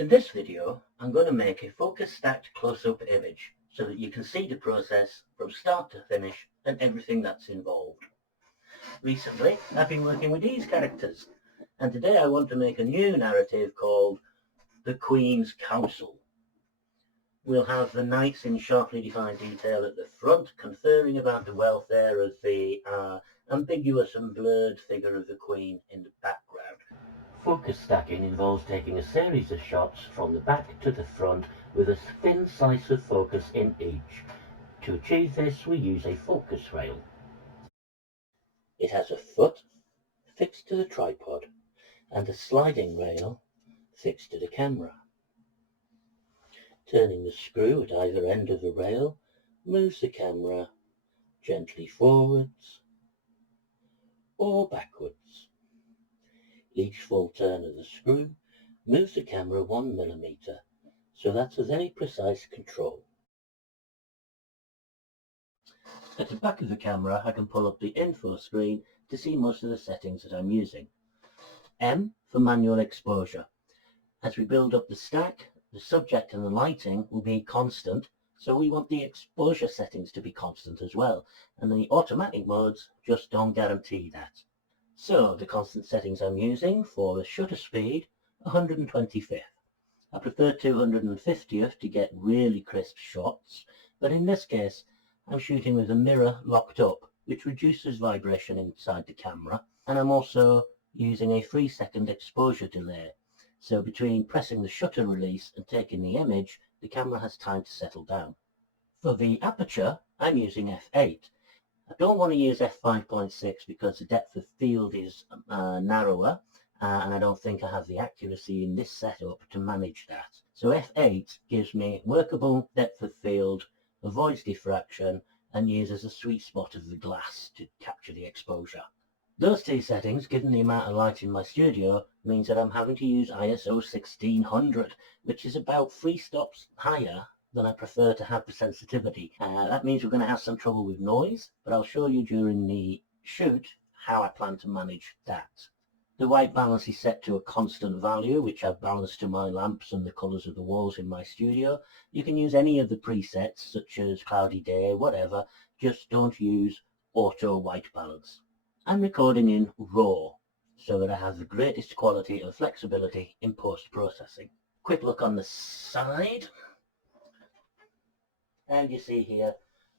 In this video, I'm going to make a focus stacked close-up image so that you can see the process from start to finish and everything that's involved. Recently, I've been working with these characters, and today I want to make a new narrative called The Queen's Council. We'll have the knights in sharply defined detail at the front, conferring about the welfare of the ambiguous and blurred figure of the Queen in the background. Focus stacking involves taking a series of shots from the back to the front with a thin slice of focus in each. To achieve this, we use a focus rail. It has a foot fixed to the tripod and a sliding rail fixed to the camera. Turning the screw at either end of the rail moves the camera gently forwards or backwards. Each full turn of the screw moves the camera 1 millimeter, so that's a very precise control. At the back of the camera I can pull up the info screen to see most of the settings that I'm using. M for manual exposure. As we build up the stack, the subject and the lighting will be constant, so we want the exposure settings to be constant as well, and the automatic modes just don't guarantee that. So the constant settings I'm using for the shutter speed, 125th. I prefer 250th to get really crisp shots, but in this case I'm shooting with the mirror locked up, which reduces vibration inside the camera, and I'm also using a 3-second exposure delay. So between pressing the shutter release and taking the image, the camera has time to settle down. For the aperture, I'm using f8. I don't want to use f5.6 because the depth of field is narrower, and I don't think I have the accuracy in this setup to manage that. So f8 gives me workable depth of field, avoids diffraction, and uses a sweet spot of the glass to capture the exposure. Those two settings, given the amount of light in my studio, means that I'm having to use ISO 1600, which is about 3 stops higher than I prefer to have the sensitivity. That means we're going to have some trouble with noise, but I'll show you during the shoot how I plan to manage that. The white balance is set to a constant value, which I've balanced to my lamps and the colours of the walls in my studio. You can use any of the presets, such as cloudy day, whatever, just don't use auto white balance. I'm recording in RAW, so that I have the greatest quality and flexibility in post-processing. Quick look on the side. And you see here,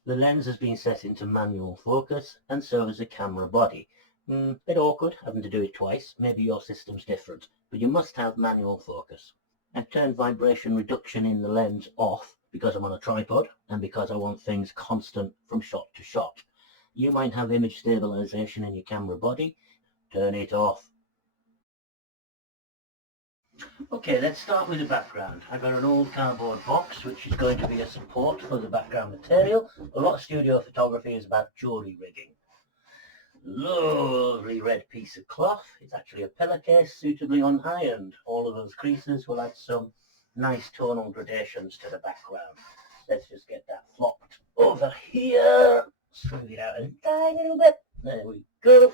the lens has been set into manual focus, and so has the camera body. Bit awkward having to do it twice. Maybe your system's different, but you must have manual focus. I've turned vibration reduction in the lens off because I'm on a tripod and because I want things constant from shot to shot. You might have image stabilization in your camera body. Turn it off. Okay, let's start with the background. I've got an old cardboard box which is going to be a support for the background material. A lot of studio photography is about jewellery rigging. Lovely red piece of cloth. It's actually a pillowcase suitably unironed. All of those creases will add some nice tonal gradations to the background. Let's just get that flopped over here. Smooth it out a tiny little bit. There we go.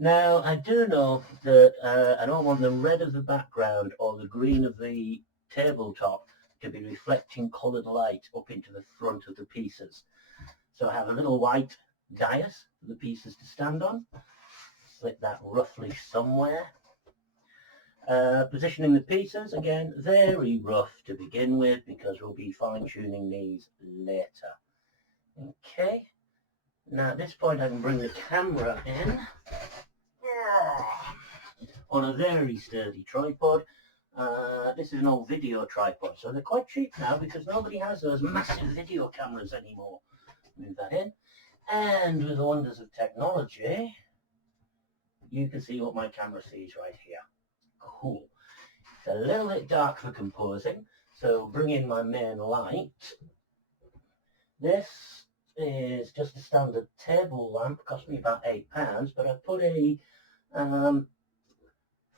Now, I do know that I don't want the red of the background or the green of the tabletop to be reflecting coloured light up into the front of the pieces. So I have a little white dais for the pieces to stand on. Slip that roughly somewhere. Positioning the pieces, again, very rough to begin with because we'll be fine-tuning these later. Okay. Now at this point I can bring the camera in on a very sturdy tripod. This is an old video tripod, so they're quite cheap now because nobody has those massive video cameras anymore. Move that in, and with the wonders of technology, you can see what my camera sees right here. Cool. It's a little bit dark for composing, so bring in my main light. This is just a standard table lamp, cost me about £8, but I put a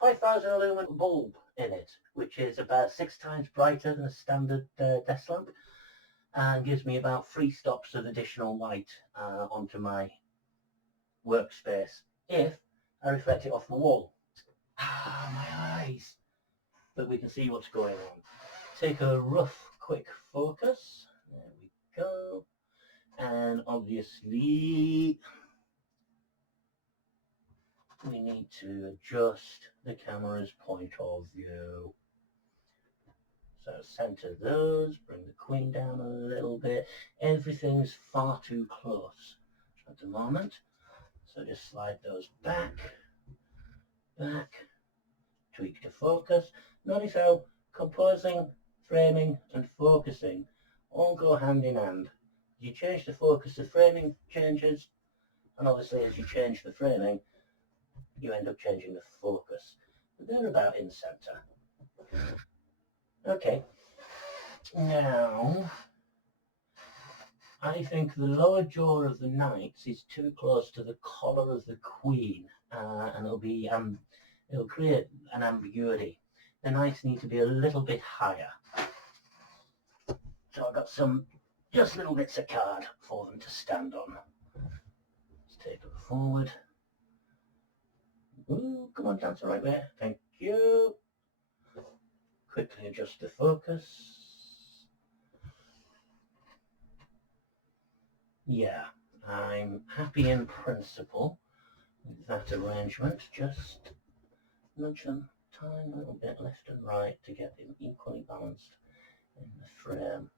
5000 lumen bulb in it, which is about 6 times brighter than a standard desk lamp, and gives me about 3 stops of additional light onto my workspace if I reflect it off the wall. Ah, my eyes. but we can see what's going on. Take a rough, quick focus. There we go. And obviously, we need to adjust the camera's point of view. So center those, bring the queen down a little bit. Everything's far too close at the moment. So just slide those back, tweak to focus. Notice how composing, framing and focusing all go hand in hand. You change the focus, the framing changes, and obviously as you change the framing, you end up changing the focus. But they're about in center. Okay, now I think the lower jaw of the knights is too close to the collar of the queen, and it'll create an ambiguity. The knights need to be a little bit higher. So I've got some just little bits of card for them to stand on. Let's take them forward. Ooh, come on, dance the right way. Thank you. Quickly adjust the focus. Yeah, I'm happy in principle with that arrangement. Just nudge them a tiny little bit left and right to get them equally balanced in the frame.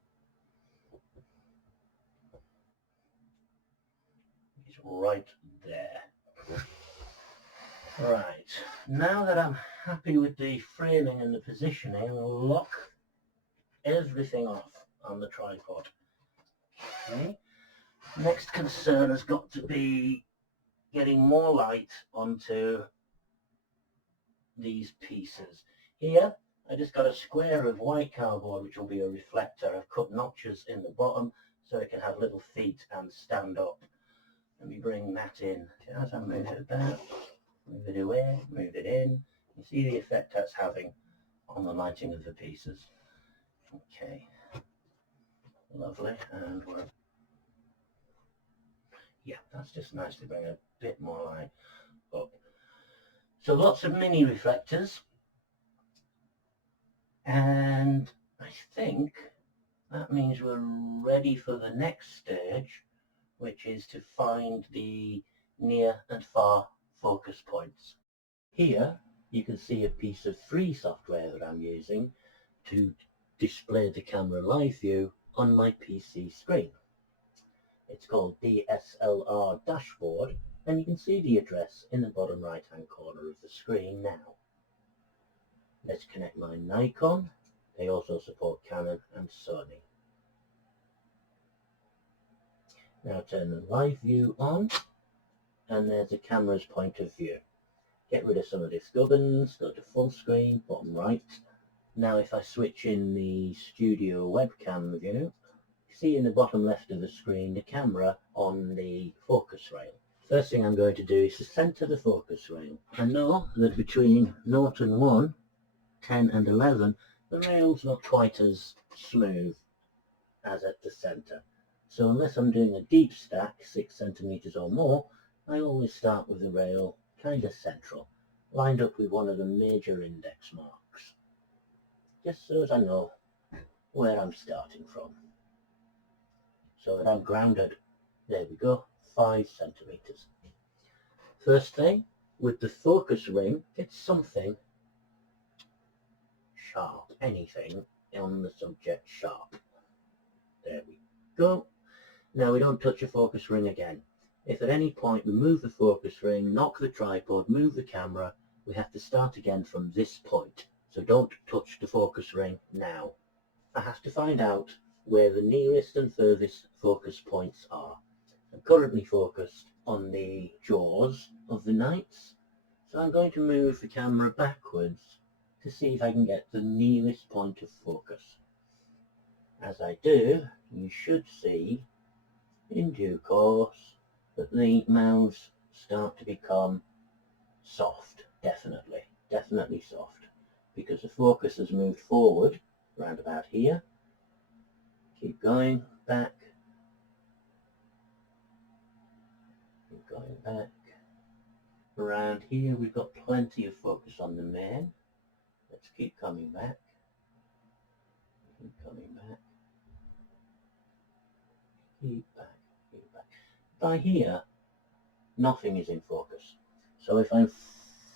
He's right there. Right, now that I'm happy with the framing and the positioning, I'll lock everything off on the tripod. Okay. Next concern has got to be getting more light onto these pieces. Here, I just got a square of white cardboard which will be a reflector. I've cut notches in the bottom so it can have little feet and stand up. Let me bring that in. As I move it back, move it away, move it in. You see the effect that's having on the lighting of the pieces. Okay, lovely, and yeah, that's just nice to bring a bit more light up. So lots of mini reflectors, and I think that means we're ready for the next stage, which is to find the near and far focus points. Here you can see a piece of free software that I'm using to display the camera live view on my PC screen. It's called DSLR Dashboard, and you can see the address in the bottom right hand corner of the screen now. Let's connect my Nikon. They also support Canon and Sony. Now turn the live view on, and there's the camera's point of view. Get rid of some of this gubbins, go to full screen, bottom right. Now if I switch in the studio webcam view, you see in the bottom left of the screen the camera on the focus rail. First thing I'm going to do is to center the focus rail. I know that between 0 and 1, 10 and 11, the rail's not quite as smooth as at the center. So unless I'm doing a deep stack, 6 centimeters or more, I always start with the rail kind of central, lined up with one of the major index marks, just so as I know where I'm starting from, so that I'm grounded. There we go, 5 centimeters. First thing, with the focus ring, get something sharp, anything on the subject sharp. There we go. Now we don't touch a focus ring again. If at any point we move the focus ring, knock the tripod, move the camera, we have to start again from this point. So don't touch the focus ring now. I have to find out where the nearest and furthest focus points are. I'm currently focused on the jaws of the knights, so I'm going to move the camera backwards to see if I can get the nearest point of focus. As I do, you should see in due course that the mouths start to become soft, definitely soft, because the focus has moved forward around about here. Keep going back, keep going back. Around here we've got plenty of focus on the main, Let's keep coming back. Keep coming back. Keep back. Keep back. By here, nothing is in focus. So if I'm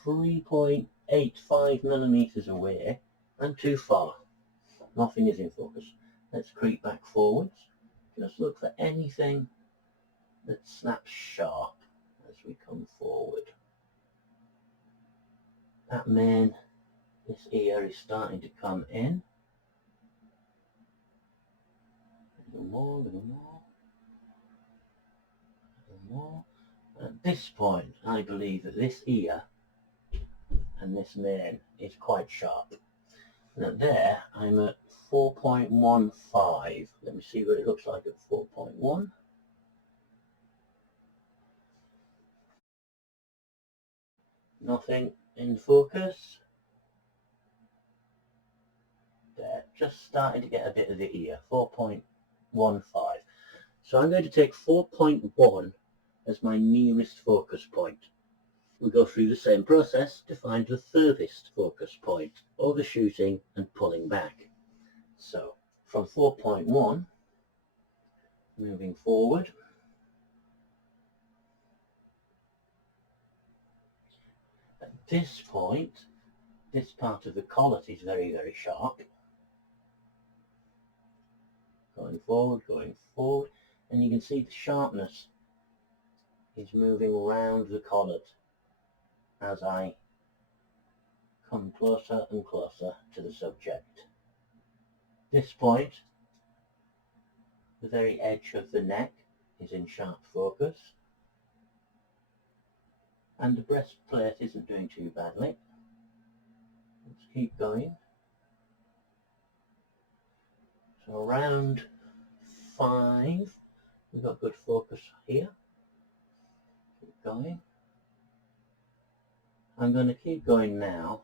3.85 millimeters away, I'm too far. Nothing is in focus. Let's creep back forwards. Just look for anything that snaps sharp as we come forward. That main, this ear is starting to come in. A little more, a little more, a little more. At this point, I believe that this ear and this main is quite sharp. Now there, I'm at 4.15. Let me see what it looks like at 4.1. Nothing in focus. There, just starting to get a bit of the ear, 4.15. So I'm going to take 4.1 as my nearest focus point. We go through the same process to find the furthest focus point, overshooting and pulling back. So from 4.1, moving forward, at this point, this part of the collet is very, very sharp. Going forward, and you can see the sharpness is moving around the collet as I come closer and closer to the subject. This point, the very edge of the neck is in sharp focus, and the breastplate isn't doing too badly. Let's keep going. So around 5, we've got good focus here. Keep going. I'm going to keep going now.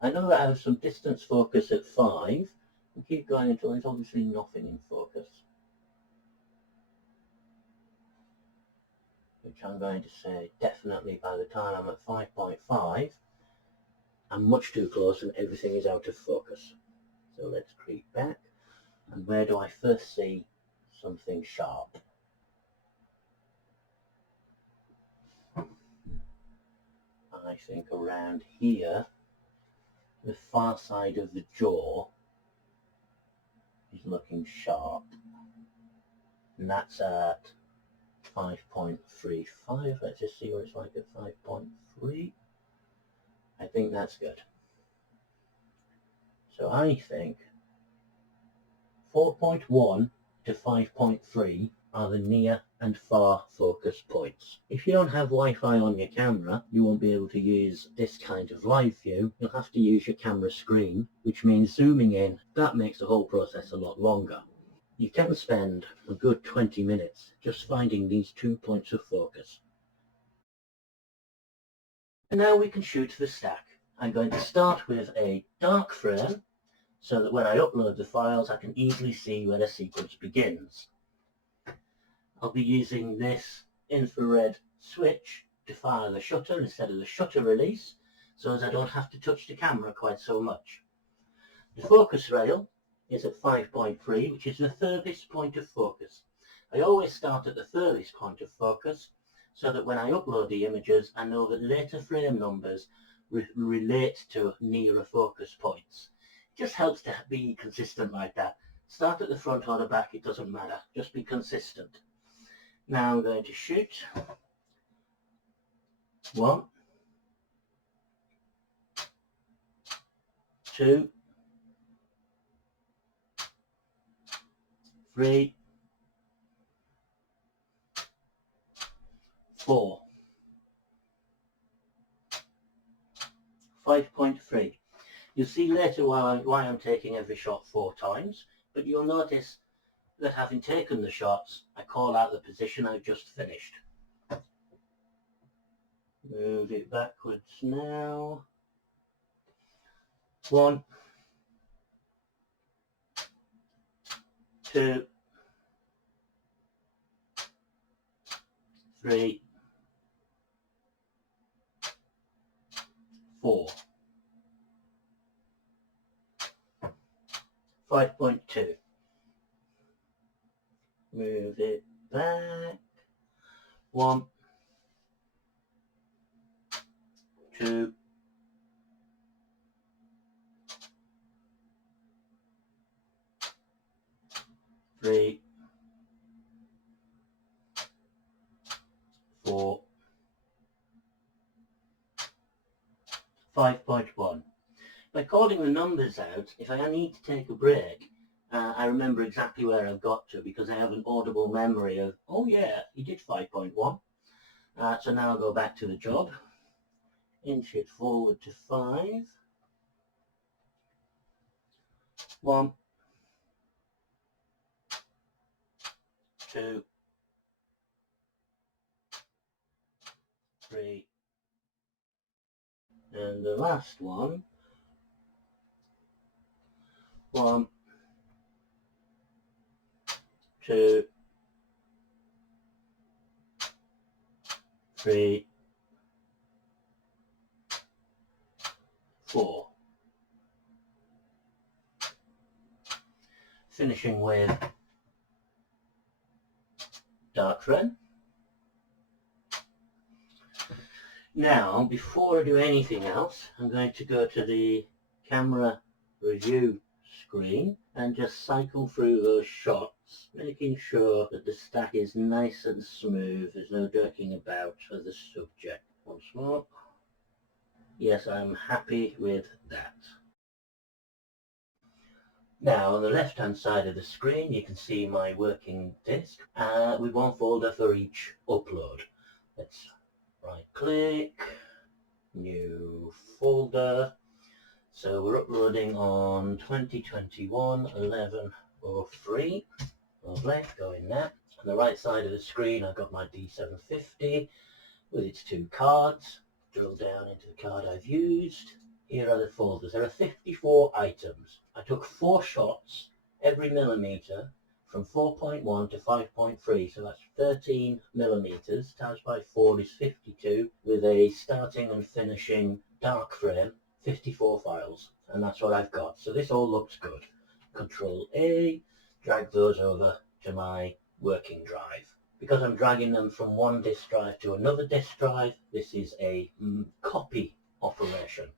I know that I have some distance focus at 5, and keep going until there's obviously nothing in focus. Which I'm going to say definitely by the time I'm at 5.5, I'm much too close and everything is out of focus. So let's creep back. And where do I first see something sharp? I think around here, the far side of the jaw is looking sharp. And that's at 5.35. Let's just see what it's like at 5.3. I think that's good. So I think 4.1 to 5.3 are the near and far focus points. If you don't have Wi-Fi on your camera, you won't be able to use this kind of live view. You'll have to use your camera screen, which means zooming in. That makes the whole process a lot longer. You can spend a good 20 minutes just finding these 2 points of focus. And now we can shoot the stack. I'm going to start with a dark frame so that when I upload the files I can easily see where the sequence begins. I'll be using this infrared switch to fire the shutter instead of the shutter release, so as I don't have to touch the camera quite so much. The focus rail is at 5.3, which is the furthest point of focus. I always start at the furthest point of focus so that when I upload the images I know that later frame numbers relate to nearer focus points. It just helps to be consistent like that. Start at the front or the back, it doesn't matter, just be consistent. Now I'm going to shoot 1, 2, 3, 4, 5.3. You'll see later why I'm taking every shot 4 times, but you'll notice that having taken the shots, I call out the position I've just finished. Move it backwards now. 1, 2, 3, 4. 5.2. Move it back. 1, 2, 3, 4, 5.1. By calling the numbers out, if I need to take a break, I remember exactly where I've got to because I have an audible memory of, oh yeah, you did 5.1. So now I'll go back to the job, inch it forward to 5, 1, 2, 3, and the last one, 1, 2, 3, 4. Finishing with dark red. Now, before I do anything else, I'm going to go to the camera review screen and just cycle through those shots, making sure that the stack is nice and smooth, there's no jerking about of the subject. Once more. Yes, I'm happy with that. Now, on the left-hand side of the screen, you can see my working disk with one folder for each upload. Let's right-click, new folder. So we're uploading on 2021-11/03. Lovely, go in there. On the right side of the screen, I've got my D750 with its 2 cards. Drill down into the card I've used. Here are the folders. There are 54 items. I took 4 shots every millimeter from 4.1 to 5.3, so that's 13 millimeters times by 4 is 52, with a starting and finishing dark frame, 54 files, and that's what I've got. So this all looks good. Control A, drag those over to my working drive. Because I'm dragging them from one disk drive to another disk drive, this is a copy operation.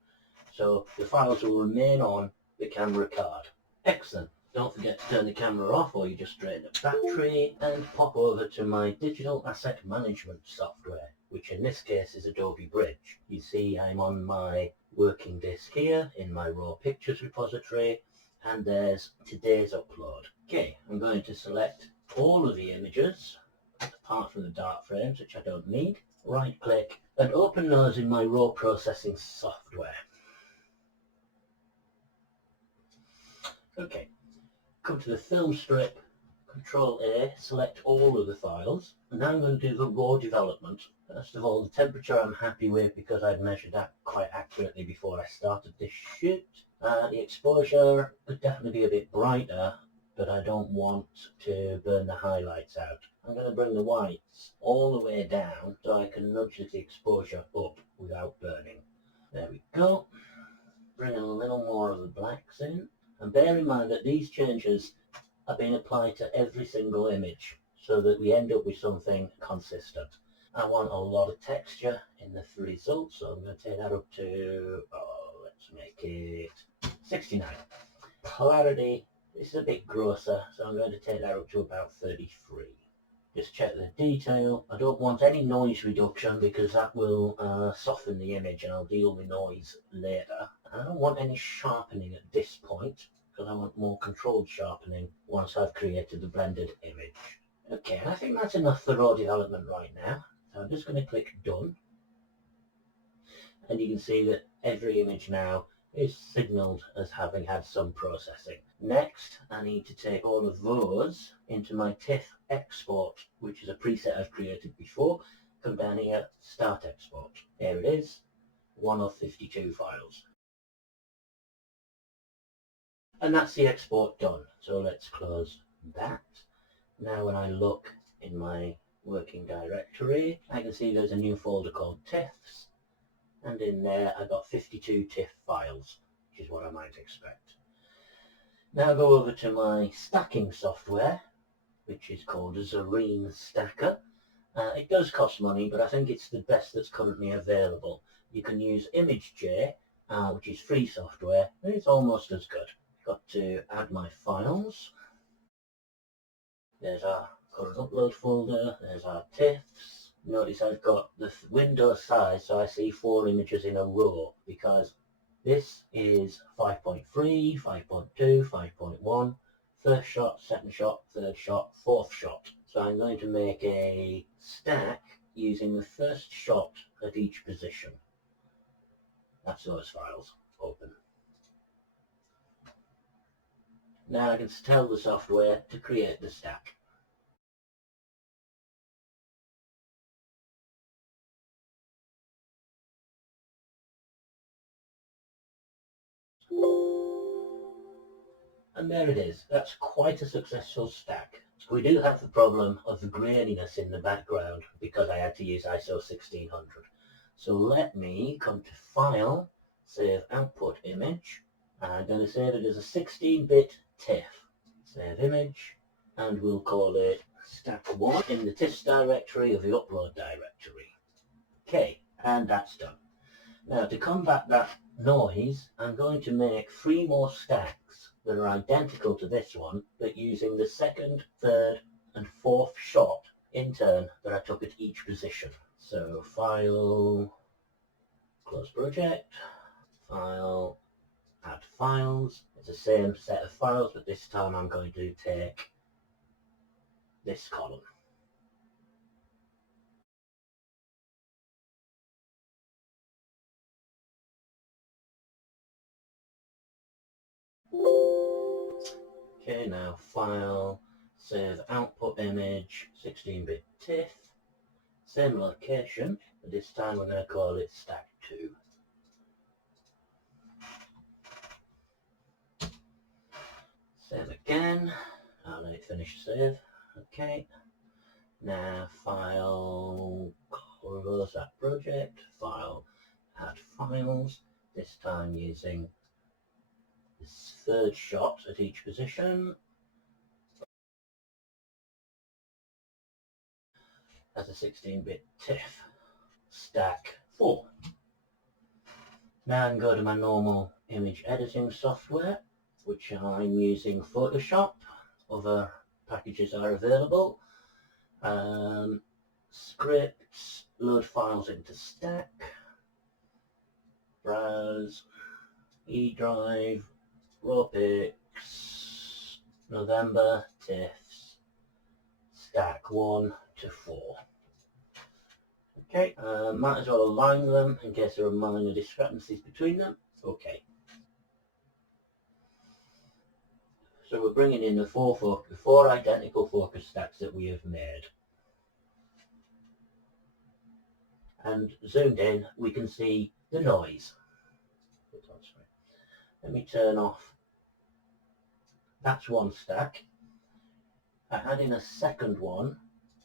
So the files will remain on the camera card. Excellent. Don't forget to turn the camera off or you just drain the battery, and pop over to my digital asset management software, which in this case is Adobe Bridge. You see I'm on my working disk here in my raw pictures repository, and there's today's upload. Okay, I'm going to select all of the images apart from the dark frames, which I don't need. Right click and open those in my raw processing software. Okay, come to the film strip, Control A, select all of the files, and now I'm going to do the raw development. First of all, the temperature I'm happy with because I've measured that quite accurately before I started this shoot. The exposure could definitely be a bit brighter, but I don't want to burn the highlights out. I'm going to bring the whites all the way down so I can nudge the exposure up without burning. There we go. Bring a little more of the blacks in. And bear in mind that these changes are being applied to every single image so that we end up with something consistent. I want a lot of texture in the result, so I'm going to take that up to, let's make it 69. Clarity, this is a bit grosser, so I'm going to take that up to about 33. Just check the detail. I don't want any noise reduction because that will soften the image, and I'll deal with noise later. I don't want any sharpening at this point because I want more controlled sharpening once I've created the blended image. Okay, and I think that's enough for raw development right now. So I'm just going to click done. And you can see that every image now is signaled as having had some processing. Next, I need to take all of those into my TIFF export, which is a preset I've created before. Come down here, start export. There it is, one of 52 files. And that's the export done. So let's close that. Now when I look in my working directory, I can see there's a new folder called TIFFs. And in there I've got 52 TIFF files, which is what I might expect. Now go over to my stacking software, which is called Zareen Stacker. It does cost money, but I think it's the best that's currently available. You can use ImageJ, which is free software, and it's almost as good. Got to add my files. There's our current upload folder, there's our TIFFs. Notice I've got the window size, so I see 4 images in a row, because this is 5.3, 5.2, 5.1, first shot, second shot, third shot, fourth shot. So I'm going to make a stack using the first shot at each position. That's those files. Open. Now I can tell the software to create the stack. And there it is. That's quite a successful stack. We do have the problem of the graininess in the background because I had to use ISO 1600. So let me come to File, Save Output Image. I'm going to save it as a 16-bit TIFF. Save image, and we'll call it Stack 1 in the TIFFs directory of the upload directory. Okay, and that's done. Now to combat that noise, I'm going to make 3 more stacks that are identical to this one, but using the second, third and fourth shot in turn that I took at each position. So File, Close Project, File, Add Files. It's the same set of files, but this time I'm going to take this column. Okay, now File, Save Output Image, 16-bit TIFF. Same location, but this time we're going to call it Stack 2. Save again. I'll let it finish save. Okay. Now File, close that project. File, Add Files. This time using this third shot at each position as a 16-bit TIFF. Stack 4. Now I can go to my normal image editing software, which I'm using Photoshop. Other packages are available. Scripts, load files into stack, browse, E drive, raw pics, November, TIFFs, stack 1 to 4. Okay, might as well align them in case there are minor discrepancies between them. Okay. So we're bringing in the four identical focus stacks that we have made. And zoomed in, we can see the noise. Let me turn off. That's one stack. I add in a second one,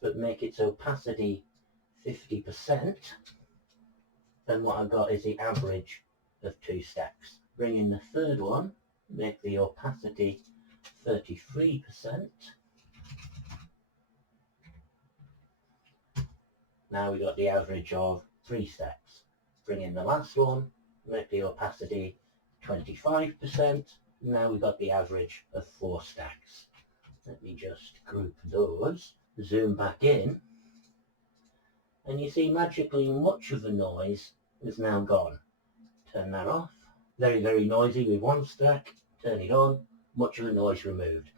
but make its opacity 50%. Then what I've got is the average of 2 stacks. Bring in the third one, make the opacity 33%. Now we got the average of 3 stacks. Bring in the last one, make the opacity 25%. Now we've got the average of 4 stacks. Let me just group those, zoom back in, and you see magically much of the noise is now gone. Turn that off. Very, very noisy with one stack. Turn it on. Much of the noise removed.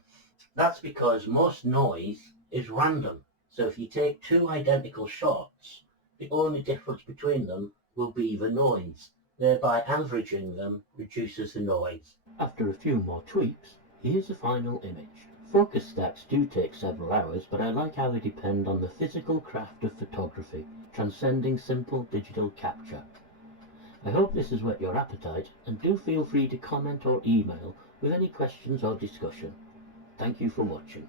That's because most noise is random. So if you take 2 identical shots, the only difference between them will be the noise. Thereby averaging them reduces the noise. After a few more tweaks, here's the final image. Focus stacks do take several hours, but I like how they depend on the physical craft of photography, transcending simple digital capture. I hope this has whet your appetite, and do feel free to comment or email with any questions or discussion. Thank you for watching.